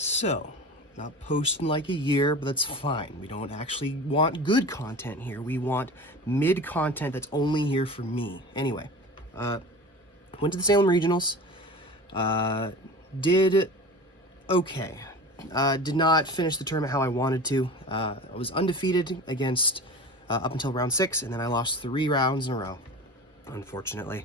So, not posting like a year, but that's fine. We don't actually want good content here. We want mid content that's only here for me. Anyway, went to the Salem Regionals. Did okay. Did not finish the tournament how I wanted to. I was undefeated against up until round 6, and then I lost 3 rounds in a row, unfortunately.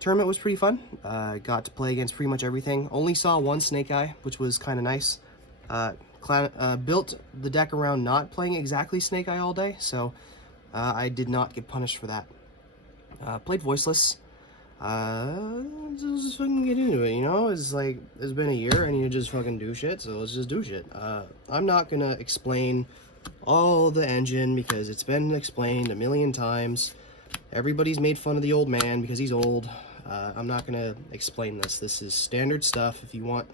Tournament was pretty fun. Got to play against pretty much everything. Only saw one Snake Eye, which was kind of nice. Built the deck around not playing exactly Snake Eye all day, so I did not get punished for that. Played Voiceless. Just fucking get into it, you know? It's like, it's been a year, I need to just fucking do shit, so let's just do shit. I'm not gonna explain all the engine, because it's been explained a million times. Everybody's made fun of the old man because he's old. I'm not gonna explain this. This is standard stuff. If you want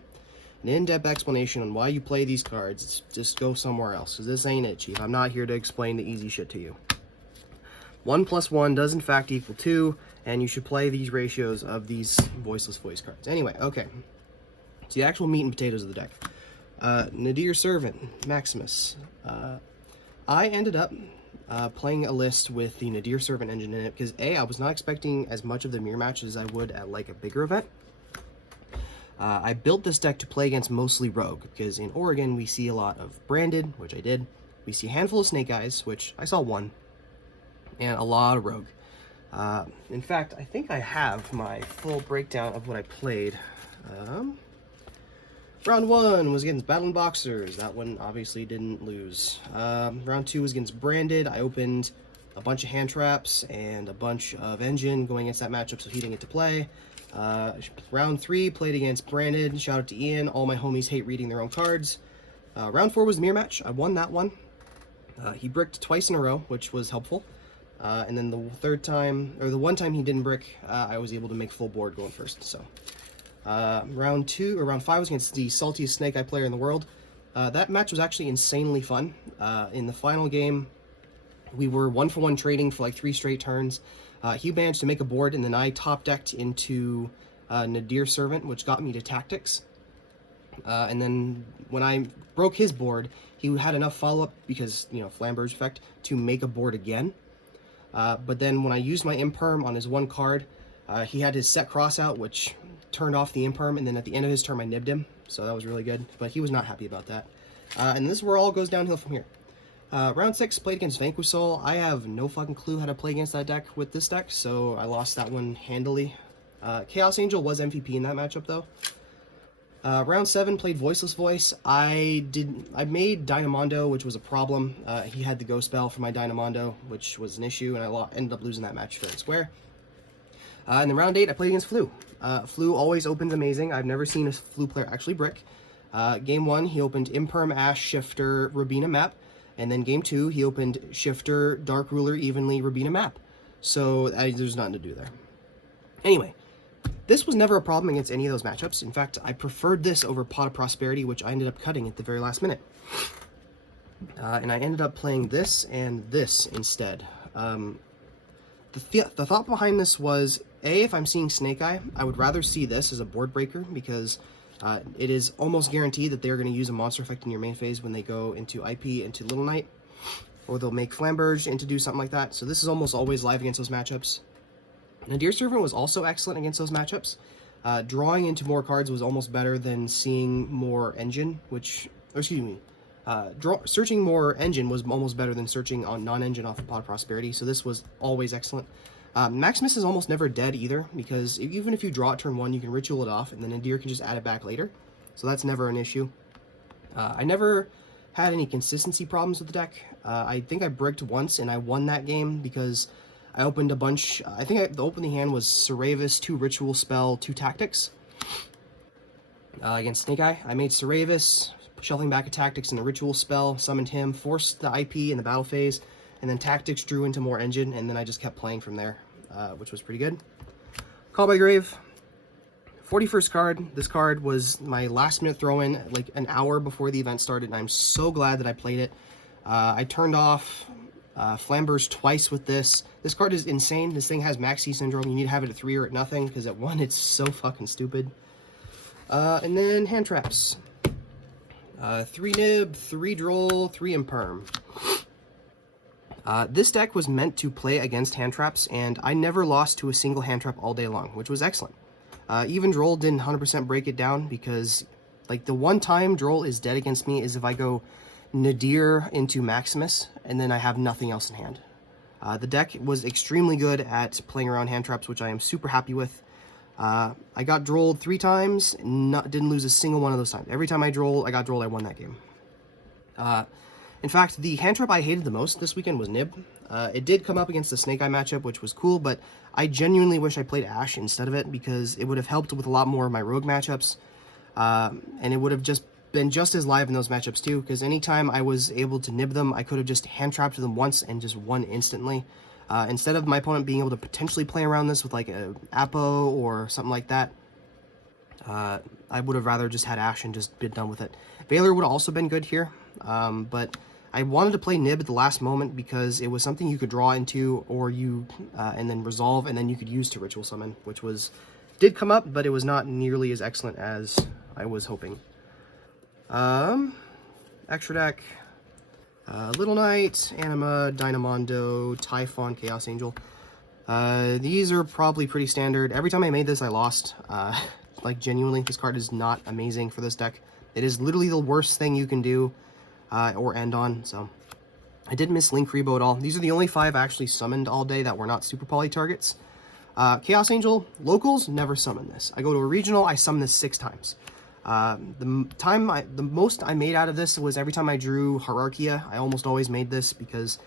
an in-depth explanation on why you play these cards, just go somewhere else, because this ain't it, Chief. I'm not here to explain the easy shit to you. 1 + 1 does in fact equal 2, and you should play these ratios of these voiceless voice cards. Anyway, okay. It's the actual meat and potatoes of the deck. Nadir Servant, Maximus. I ended up playing a list with the Nadir Servant engine in it because I was not expecting as much of the mirror match as I would at like a bigger event. I built this deck to play against mostly Rogue, because in Oregon we see a lot of Branded, which I did. We see a handful of Snake Eyes, which I saw 1, and a lot of Rogue. In fact, I think I have my full breakdown of what I played. Round 1 was against Battling Boxers. That one obviously didn't lose. Round 2 was against Branded. I opened a bunch of hand traps and a bunch of engine going against that matchup, so he didn't get to play. Round 3 played against Branded. Shout out to Ian. All my homies hate reading their own cards. Round 4 was the mirror match. I won that one. He bricked twice in a row, which was helpful. And then the one time he didn't brick, I was able to make full board going first. So round 5 was against the saltiest Snake Eye player in the world. That match was actually insanely fun. In the final game, we were 1-for-1 trading for like 3 straight turns. He managed to make a board, and then I top decked into Nadir Servant, which got me to Tactics. And then when I broke his board, he had enough follow-up, because, you know, Flamberge effect, to make a board again. But then when I used my imperm on his one card, he had his set cross out, which turned off the imperm, and then at the end of his turn I nibbed him, so that was really good, but he was not happy about that. And this is where all goes downhill from here. Round 6, played against Vanquish Soul. I have no fucking clue how to play against that deck with this deck, so I lost that one handily. Chaos Angel was MVP in that matchup, though. Round 7, played Voiceless Voice. I made Dynamondo, which was a problem. He had the Go spell for my Dynamondo, which was an issue, and I ended up losing that match fair and square. And then round 8, I played against Flu. Flu always opens amazing. I've never seen a Flu player actually brick. Game 1, he opened Imperm, Ash, Shifter, Rabina map. And then game 2, he opened Shifter, Dark Ruler, Evenly, Rabina map. So there's nothing to do there. Anyway, this was never a problem against any of those matchups. In fact, I preferred this over Pot of Prosperity, which I ended up cutting at the very last minute. And I ended up playing this and this instead. The thought behind this was, if I'm seeing Snake Eye, I would rather see this as a board breaker, because it is almost guaranteed that they're going to use a monster effect in your main phase when they go into IP, into Little Knight, or they'll make Flamberge into do something like that. So this is almost always live against those matchups. Nadir Servant was also excellent against those matchups. Drawing into more cards was almost better than seeing more engine, searching more engine was almost better than searching on non-engine off of Pot of Prosperity, so this was always excellent. Maximus is almost never dead either, because even if you draw it turn 1, you can ritual it off, and then Nadir can just add it back later, so that's never an issue. I never had any consistency problems with the deck. I think I bricked once, and I won that game because I opened a bunch. The opening hand was Seravis, 2 Ritual Spell, 2 Tactics. Against Snake Eye, I made Seravis, shuffling back a Tactics and the Ritual Spell, summoned him, forced the IP in the battle phase, and then Tactics drew into more engine, and then I just kept playing from there, which was pretty good. Call by Grave, 41st card. This card was my last minute throw-in, like an hour before the event started, and I'm so glad that I played it. I turned off Flamberge twice with this. This card is insane. This thing has Maxi Syndrome. You need to have it at 3 or at nothing, because at 1 it's so fucking stupid. And then hand traps. 3 nib, 3 droll, 3 imperm. This deck was meant to play against hand traps, and I never lost to a single hand trap all day long, which was excellent. Even droll didn't 100% break it down, because like the one time droll is dead against me is if I go Nadir into Maximus, and then I have nothing else in hand. The deck was extremely good at playing around hand traps, which I am super happy with. I got drolled 3 times, didn't lose a single one of those times. Every time I got drolled, I won that game. In fact, the hand trap I hated the most this weekend was Nib. It did come up against the Snake Eye matchup, which was cool, but I genuinely wish I played Ashe instead of it, because it would have helped with a lot more of my rogue matchups, and it would have just been just as live in those matchups too, because anytime I was able to nib them, I could have just hand trapped them once and just won instantly. Instead of my opponent being able to potentially play around this with like a Apo or something like that, I would have rather just had Ashe and just been done with it. Valor would have also been good here, but I wanted to play Nib at the last moment because it was something you could draw into, or you and then resolve, and then you could use to ritual summon, which did come up, but it was not nearly as excellent as I was hoping. Extra deck, Little Knight, Anima, Dynamondo, Typhon, Chaos Angel. These are probably pretty standard. Every time I made this, I lost. Like, genuinely, this card is not amazing for this deck. It is literally the worst thing you can do, or end on, so. I didn't miss Link Rebo at all. These are the only 5 I actually summoned all day that were not Super Poly targets. Chaos Angel, locals, never summon this. I go to a regional, I summon this 6 times. The most I made out of this was every time I drew Hierarchia. I almost always made this because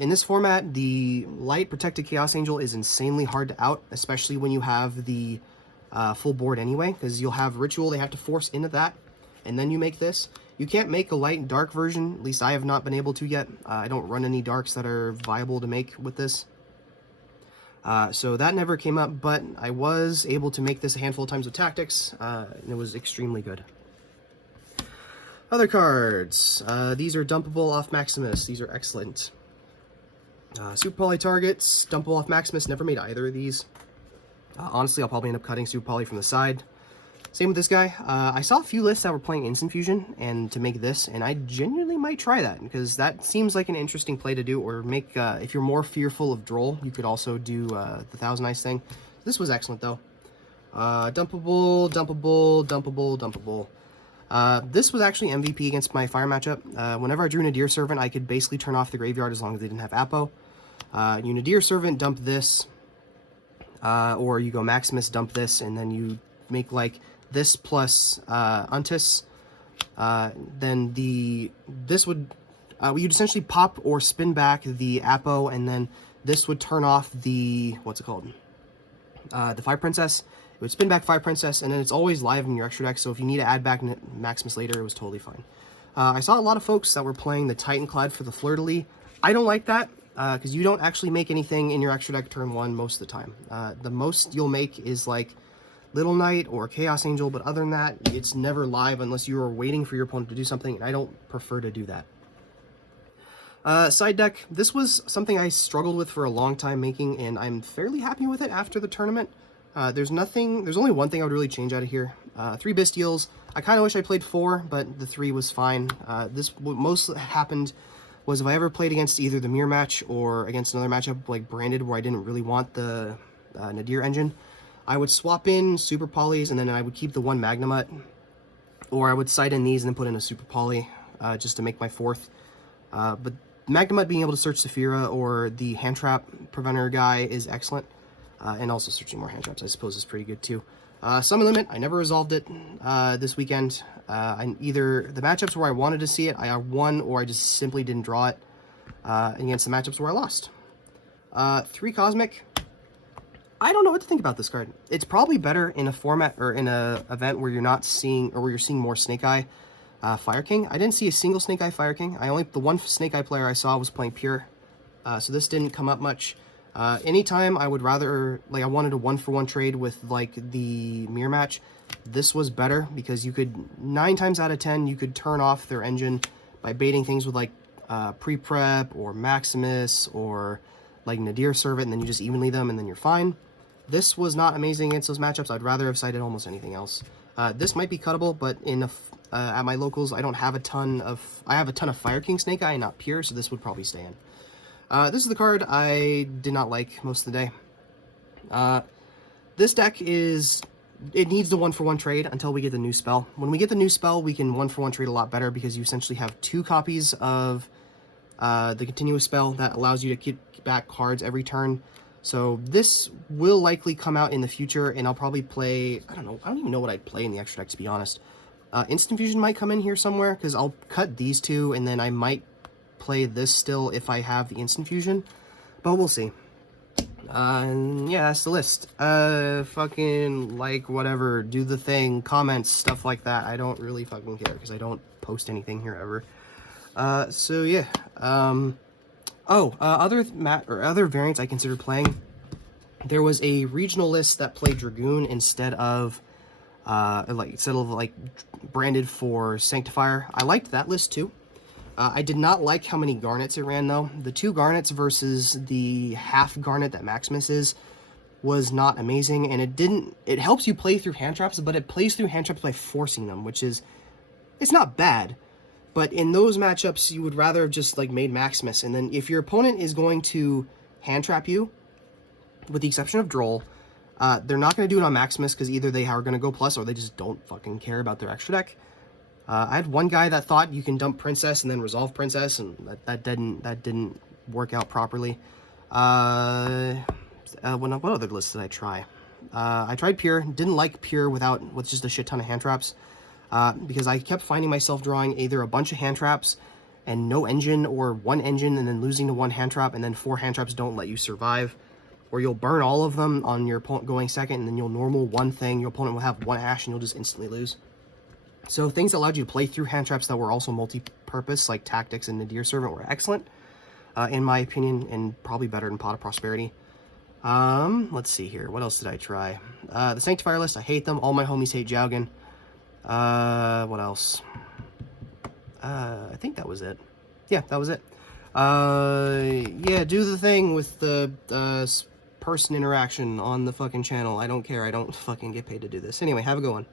in this format, the light protected Chaos Angel is insanely hard to out, especially when you have the full board anyway, because you'll have Ritual, they have to force into that, and then you make this. You can't make a light and dark version, at least I have not been able to yet. I don't run any darks that are viable to make with this. So that never came up, but I was able to make this a handful of times with Tactics, and it was extremely good. Other cards. These are dumpable off Maximus. These are excellent. Super Poly targets, dumpable off Maximus. Never made either of these. Honestly, I'll probably end up cutting Super Poly from the side. Same with this guy. I saw a few lists that were playing Instant Fusion and to make this, and I genuinely might try that, because that seems like an interesting play to do, or make, if you're more fearful of Droll, you could also do the Thousand Eyes thing. This was excellent, though. Dumpable, dumpable, dumpable, dumpable. This was actually MVP against my Fire matchup. Whenever I drew Nadir Servant, I could basically turn off the graveyard as long as they didn't have Apo. You Nadir Servant, dump this, or you go Maximus, dump this, and then you make like this plus Untis, then this would you'd essentially pop or spin back the Apo, and then this would turn off the, what's it called, the Fire Princess. It would spin back Fire Princess, and then it's always live in your extra deck, so if you need to add back Maximus later, it was totally fine. I saw a lot of folks that were playing the Titan Clad for the Fleur-de-Lis. I don't like that, because you don't actually make anything in your extra deck turn 1 most of the time. The most you'll make is like Little Knight or Chaos Angel, but other than that, it's never live unless you are waiting for your opponent to do something, and I don't prefer to do that. Side deck, this was something I struggled with for a long time making, and I'm fairly happy with it after the tournament. There's only one thing I would really change out of here. 3 Bestials. I kind of wish I played 4, but the 3 was fine. What most happened was if I ever played against either the mirror match or against another matchup like Branded, where I didn't really want the Nadir engine, I would swap in Super Polys, and then I would keep the 1 Magnamut, or I would side in these and then put in a Super Poly, just to make my 4th. But Magnamut being able to search Saphira or the hand trap preventer guy is excellent, and also searching more hand traps I suppose is pretty good too. Summon Limit, I never resolved it this weekend. Either the matchups where I wanted to see it, I won, or I just simply didn't draw it against the matchups where I lost. 3 Cosmic. I don't know what to think about this card. It's probably better in a format or in a event where you're not seeing, or where you're seeing more Snake Eye Fire King. I didn't see a single Snake Eye Fire King. The one Snake Eye player I saw was playing Pure, so this didn't come up much. Anytime I would rather, like, I wanted a 1-for-1 trade with like the mirror match, this was better, because you could 9 times out of 10 you could turn off their engine by baiting things with like pre-prep or Maximus or like Nadir Servant, and then you just evenly them and then you're fine. This was not amazing against those matchups. I'd rather have cited almost anything else. This might be cuttable, but at my locals, I have a ton of Fire King Snake Eye, not Pure, so this would probably stay in. This is the card I did not like most of the day. This deck it needs the 1-for-1 trade until we get the new spell. When we get the new spell, we can 1-for-1 trade a lot better because you essentially have 2 copies of the continuous spell that allows you to keep back cards every turn. So this will likely come out in the future, and I'll probably play, I don't even know what I'd play in the extra deck, to be honest. Instant Fusion might come in here somewhere, because I'll cut these 2, and then I might play this still if I have the Instant Fusion, but we'll see. Yeah, that's the list. Fucking, like, whatever, do the thing, comments, stuff like that. I don't really fucking care, because I don't post anything here ever. So yeah, other variants I considered playing. There was a regional list that played Dragoon instead of branded for Sanctifier. I liked that list too. I did not like how many Garnets it ran though. The 2 Garnets versus the half Garnet that Maximus was not amazing, and it helps you play through hand traps, but it plays through hand traps by forcing them, which is, it's not bad. But in those matchups, you would rather have just like made Maximus, and then if your opponent is going to hand trap you, with the exception of Droll, they're not going to do it on Maximus because either they are going to go plus or they just don't fucking care about their extra deck. I had one guy that thought you can dump Princess and then resolve Princess, and that didn't work out properly. What other lists did I try? I tried Pure, didn't like Pure with just a shit ton of hand traps. Because I kept finding myself drawing either a bunch of hand traps and no engine, or 1 engine and then losing to 1 hand trap, and then 4 hand traps don't let you survive, or you'll burn all of them on your opponent going second, and then you'll normal 1 thing, your opponent will have 1 ash and you'll just instantly lose. So things that allowed you to play through hand traps that were also multi-purpose, like Tactics and Nadir Servant, were excellent, in my opinion, and probably better than Pot of Prosperity. Let's see here, what else did I try? The Sanctifier list, I hate them, all my homies hate Jowgen. What else? I think that was it. Yeah, that was it. Yeah, do the thing with the, person interaction on the fucking channel. I don't care. I don't fucking get paid to do this. Anyway, have a good one.